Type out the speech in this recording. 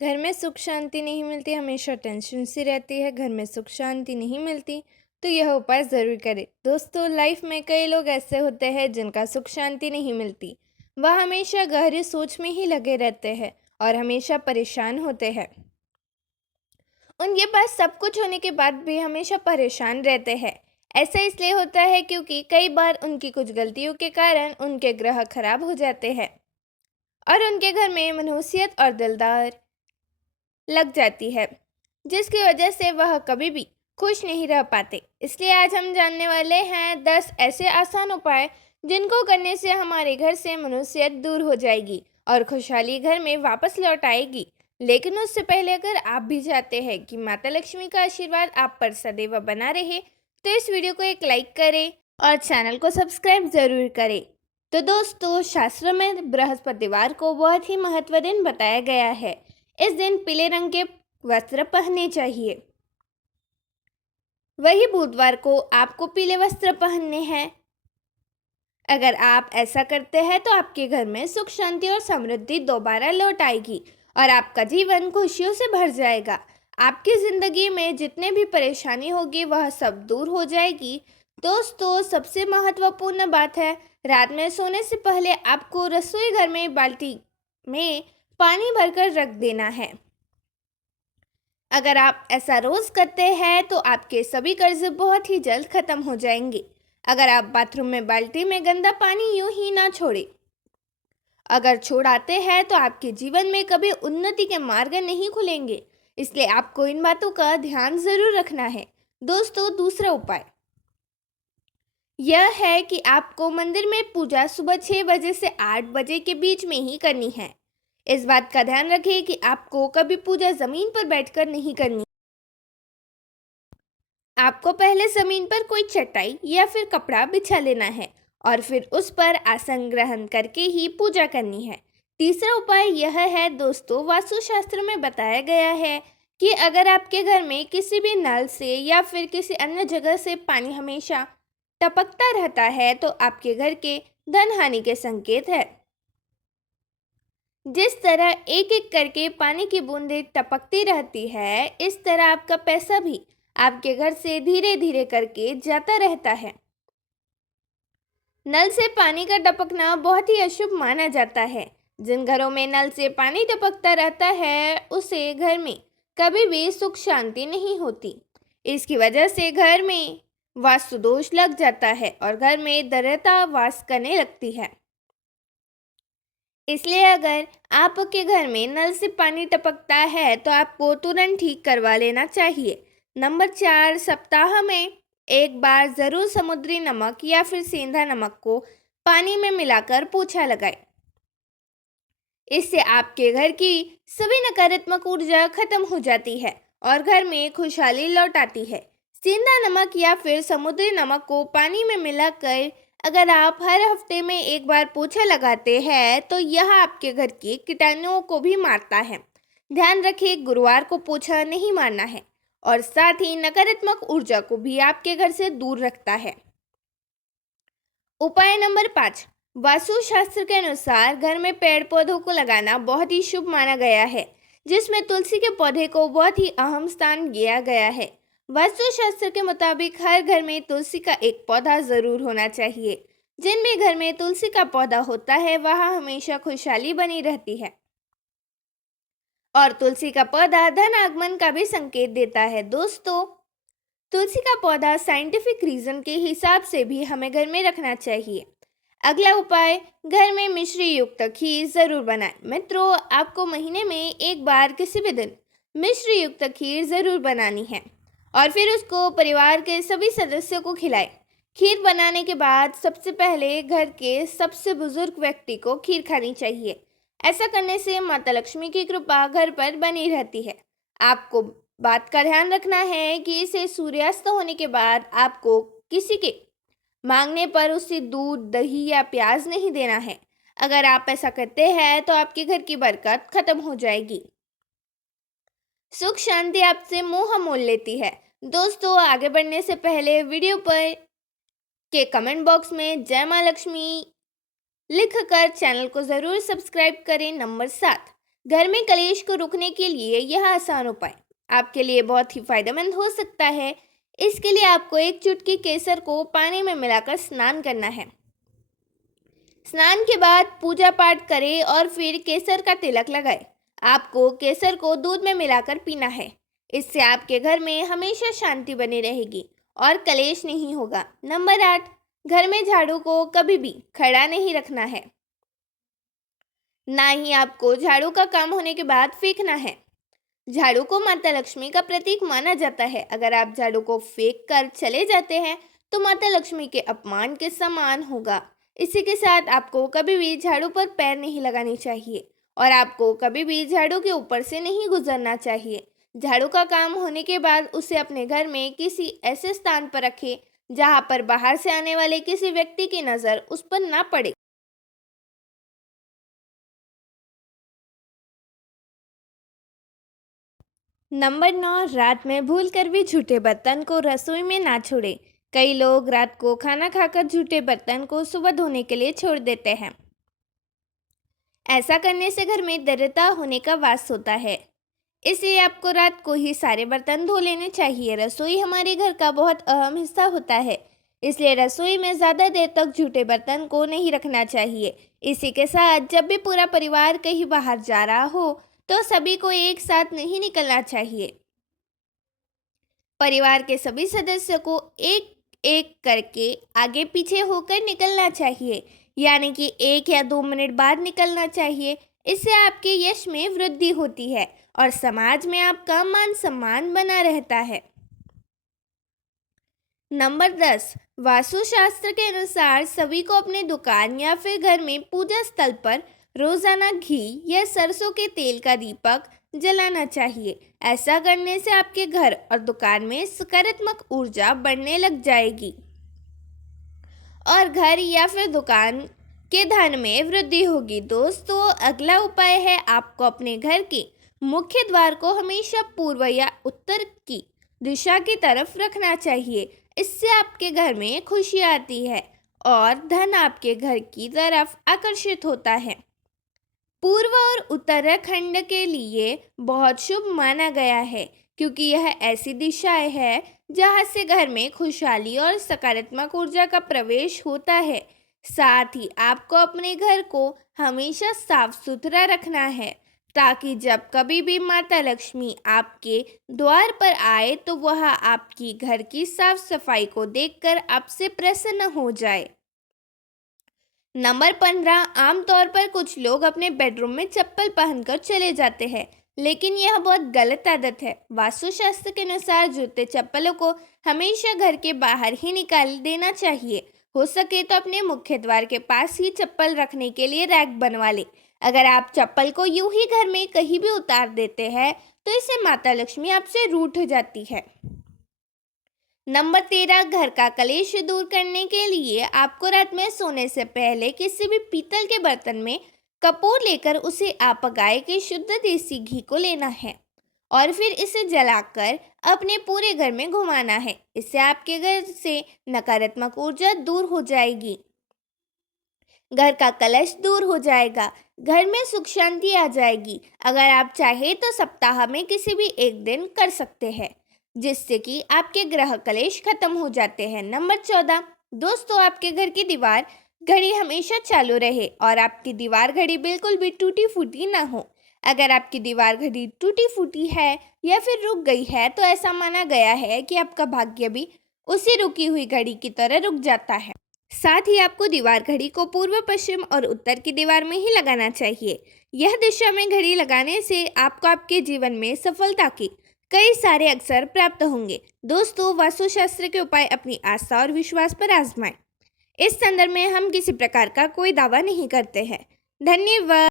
घर में सुख शांति नहीं मिलती, हमेशा टेंशन सी रहती है, घर में सुख शांति नहीं मिलती, तो यह उपाय ज़रूर करें। दोस्तों, लाइफ में कई लोग ऐसे होते हैं जिनका सुख शांति नहीं मिलती। वह हमेशा गहरी सोच में ही लगे रहते हैं और हमेशा परेशान होते हैं। उनके पास सब कुछ होने के बाद भी हमेशा परेशान रहते हैं। ऐसा इसलिए होता है क्योंकि कई बार उनकी कुछ गलतियों के कारण उनके ग्रह खराब हो जाते हैं और उनके घर में मनहूसियत और दिलदार लग जाती है, जिसकी वजह से वह कभी भी खुश नहीं रह पाते। इसलिए आज हम जानने वाले हैं 10 ऐसे आसान उपाय जिनको करने से हमारे घर से मनुष्यत दूर हो जाएगी और खुशहाली घर में वापस लौट आएगी। लेकिन उससे पहले अगर आप भी चाहते हैं कि माता लक्ष्मी का आशीर्वाद आप पर सदैव बना रहे, तो इस वीडियो को एक लाइक करें और चैनल को सब्सक्राइब जरूर करें। तो दोस्तों, शास्त्र में बृहस्पतिवार को बहुत ही महत्व दिन बताया गया है। इस दिन पीले रंग के वस्त्र पहनने चाहिए। वही बुधवार को आपको पीले वस्त्र पहनने हैं। अगर आप ऐसा करते हैं तो आपके घर में सुख शांति और समृद्धि दोबारा लौट आएगी और आपका जीवन खुशियों से भर जाएगा। आपकी जिंदगी में जितने भी परेशानी होगी वह सब दूर हो जाएगी। दोस्तों, सबसे महत्वपूर्ण बात है, रात में सोने से पहले आपको रसोई घर में बाल्टी में पानी भरकर रख देना है। अगर आप ऐसा रोज करते हैं तो आपके सभी कर्ज बहुत ही जल्द खत्म हो जाएंगे। अगर आप बाथरूम में बाल्टी में गंदा पानी यूं ही ना छोड़े, अगर छोड़ाते हैं तो आपके जीवन में कभी उन्नति के मार्ग नहीं खुलेंगे। इसलिए आपको इन बातों का ध्यान जरूर रखना है। दोस्तों, दूसरा उपाय यह है कि आपको मंदिर में पूजा सुबह 6 बजे से 8 बजे के बीच में ही करनी है। इस बात का ध्यान रखें कि आपको कभी पूजा जमीन पर बैठकर नहीं करनी। आपको पहले जमीन पर कोई चटाई या फिर कपड़ा बिछा लेना है और फिर उस पर आसन ग्रहण करके ही पूजा करनी है। तीसरा उपाय यह है दोस्तों, वास्तुशास्त्र में बताया गया है कि अगर आपके घर में किसी भी नल से या फिर किसी अन्य जगह से पानी हमेशा टपकता रहता है तो आपके घर के धन हानि के संकेत है। जिस तरह एक एक करके पानी की बूंदें टपकती रहती है, इस तरह आपका पैसा भी आपके घर से धीरे धीरे करके जाता रहता है। नल से पानी का टपकना बहुत ही अशुभ माना जाता है। जिन घरों में नल से पानी टपकता रहता है उसे घर में कभी भी सुख शांति नहीं होती। इसकी वजह से घर में वास्तु दोष लग जाता है और घर में दरिद्रता वास करने लगती है। इसलिए अगर आपके घर में नल से पानी टपकता है तो आपको तुरंत ठीक करवा लेना चाहिए। नंबर 4, सप्ताह में एक बार ज़रूर समुद्री नमक या फिर सेंधा नमक को पानी में मिलाकर पोछा लगाएं। इससे आपके घर की सभी नकारात्मक ऊर्जा खत्म हो जाती है और घर में खुशहाली लौट आती है। सेंधा नमक या फिर समुद्री नमक को पानी में मिलाकर अगर आप हर हफ्ते में एक बार पोछा लगाते हैं तो यह आपके घर के कीटाणुओं को भी मारता है। ध्यान रखें, गुरुवार को पोछा नहीं मारना है और साथ ही नकारात्मक ऊर्जा को भी आपके घर से दूर रखता है। उपाय नंबर 5, वास्तु शास्त्र के अनुसार घर में पेड़ पौधों को लगाना बहुत ही शुभ माना गया है, जिसमें तुलसी के पौधे को बहुत ही अहम स्थान दिया गया है। वास्तु शास्त्र के मुताबिक हर घर में तुलसी का एक पौधा जरूर होना चाहिए। जिन भी घर में तुलसी का पौधा होता है वहाँ हमेशा खुशहाली बनी रहती है और तुलसी का पौधा धन आगमन का भी संकेत देता है। दोस्तों, तुलसी का पौधा साइंटिफिक रीजन के हिसाब से भी हमें घर में रखना चाहिए। अगला उपाय, घर में मिश्री युक्त खीर जरूर बनाएं। मित्रों, आपको महीने में एक बार किसी भी दिन मिश्री युक्त खीर जरूर बनानी है और फिर उसको परिवार के सभी सदस्यों को खिलाएं। खीर बनाने के बाद सबसे पहले घर के सबसे बुजुर्ग व्यक्ति को खीर खानी चाहिए। ऐसा करने से माता लक्ष्मी की कृपा घर पर बनी रहती है। आपको बात का ध्यान रखना है कि इसे सूर्यास्त होने के बाद आपको किसी के मांगने पर उसे दूध, दही या प्याज नहीं देना है। अगर आप ऐसा करते हैं तो आपके घर की बरकत खत्म हो जाएगी। सुख शांति आपसे मोह मोल लेती है। दोस्तों, आगे बढ़ने से पहले वीडियो पर के कमेंट बॉक्स में जय मां लक्ष्मी लिखकर चैनल को ज़रूर सब्सक्राइब करें। नंबर 7, घर में कलेश को रोकने के लिए यह आसान उपाय आपके लिए बहुत ही फायदेमंद हो सकता है। इसके लिए आपको एक चुटकी केसर को पानी में मिलाकर स्नान करना है। स्नान के बाद पूजा पाठ करें और फिर केसर का तिलक लगाएं। आपको केसर को दूध में मिलाकर पीना है। इससे आपके घर में हमेशा शांति बनी रहेगी और कलेश नहीं होगा। नंबर 8, घर में झाड़ू को कभी भी खड़ा नहीं रखना है। ना ही आपको झाड़ू का काम होने के बाद फेंकना है। झाड़ू को माता लक्ष्मी का प्रतीक माना जाता है। अगर आप झाड़ू को फेंक कर चले जाते हैं तो माता लक्ष्मी के अपमान के समान होगा। इसी के साथ आपको कभी भी झाड़ू पर पैर नहीं लगानी चाहिए और आपको कभी भी झाड़ू के ऊपर से नहीं गुजरना चाहिए। झाड़ू का काम होने के बाद उसे अपने घर में किसी ऐसे स्थान पर रखें जहां पर बाहर से आने वाले किसी व्यक्ति की नज़र उस पर ना पड़े। नंबर 9, रात में भूलकर भी झूठे बर्तन को रसोई में ना छोड़ें। कई लोग रात को खाना खाकर झूठे बर्तन को सुबह धोने के लिए छोड़ देते हैं। ऐसा करने से घर में दरिद्रता होने का वास होता है। इसलिए आपको रात को ही सारे बर्तन धो लेने चाहिए। रसोई हमारे घर का बहुत अहम हिस्सा होता है, इसलिए रसोई में ज़्यादा देर तक झूठे बर्तन को नहीं रखना चाहिए। इसी के साथ जब भी पूरा परिवार कहीं बाहर जा रहा हो तो सभी को एक साथ नहीं निकलना चाहिए। परिवार के सभी सदस्यों को एक एक करके आगे पीछे होकर निकलना चाहिए, यानी कि 1 या 2 मिनट बाद निकलना चाहिए। इससे आपके यश में वृद्धि होती है और समाज में आपका मान सम्मान बना रहता है। नंबर 10, वास्तुशास्त्र के अनुसार सभी को अपने दुकान या फिर घर में पूजा स्थल पर रोजाना घी या सरसों के तेल का दीपक जलाना चाहिए। ऐसा करने से आपके घर और दुकान में सकारात्मक ऊर्जा बढ़ने लग जाएगी और घर या फिर दुकान के धन में वृद्धि होगी। दोस्तों, अगला उपाय है आपको अपने घर के मुख्य द्वार को हमेशा पूर्व या उत्तर की दिशा की तरफ रखना चाहिए। इससे आपके घर में खुशी आती है और धन आपके घर की तरफ आकर्षित होता है। पूर्व और उत्तराखंड के लिए बहुत शुभ माना गया है क्योंकि यह ऐसी दिशाएं है जहां से घर में खुशहाली और सकारात्मक ऊर्जा का प्रवेश होता है। साथ ही आपको अपने घर को हमेशा साफ सुथरा रखना है ताकि जब कभी भी माता लक्ष्मी आपके द्वार पर आए तो वह आपकी घर की साफ सफाई को देखकर आपसे प्रसन्न हो जाए। नंबर 15, आमतौर पर कुछ लोग अपने बेडरूम में चप्पल पहनकर चले जाते हैं, लेकिन यह बहुत गलत आदत है। वास्तुशास्त्र के अनुसार जूते चप्पलों को हमेशा घर के बाहर ही निकाल देना चाहिए। हो सके तो अपने मुख्य द्वार के पास ही चप्पल रखने के लिए रैक बनवा ले। अगर आप चप्पल को यूं ही घर में कहीं भी उतार देते हैं तो इससे माता लक्ष्मी आपसे रूठ जाती है। नंबर 13, घर का कलेश दूर करने के लिए आपको रात में सोने से पहले किसी भी पीतल के बर्तन में कपूर लेकर उसे आप गाय के शुद्ध देसी घी को लेना है और फिर इसे जलाकर अपने पूरे घर में घुमाना है। इससे आपके घर से नकारात्मक ऊर्जा दूर हो जाएगी, घर का कलश दूर हो जाएगा, घर में सुख शांति आ जाएगी। अगर आप चाहे तो सप्ताह में किसी भी एक दिन कर सकते हैं जिससे कि आपके ग्रह कलेश खत्म हो जाते हैं। नंबर 14, दोस्तों, आपके घर की दीवार घड़ी हमेशा चालू रहे और आपकी दीवार घड़ी बिल्कुल भी टूटी फूटी ना हो। अगर आपकी दीवार घड़ी टूटी फूटी है या फिर रुक गई है तो ऐसा माना गया है कि आपका भाग्य भी उसी रुकी हुई घड़ी की तरह रुक जाता है। साथ ही आपको दीवार घड़ी को पूर्व, पश्चिम और उत्तर की दीवार में ही लगाना चाहिए। यह दिशा में घड़ी लगाने से आपको आपके जीवन में सफलता के कई सारे अवसर प्राप्त होंगे। दोस्तों, वास्तुशास्त्र के उपाय अपनी आस्था और विश्वास पर आजमाएं। इस संदर्भ में हम किसी प्रकार का कोई दावा नहीं करते हैं। धन्यवाद।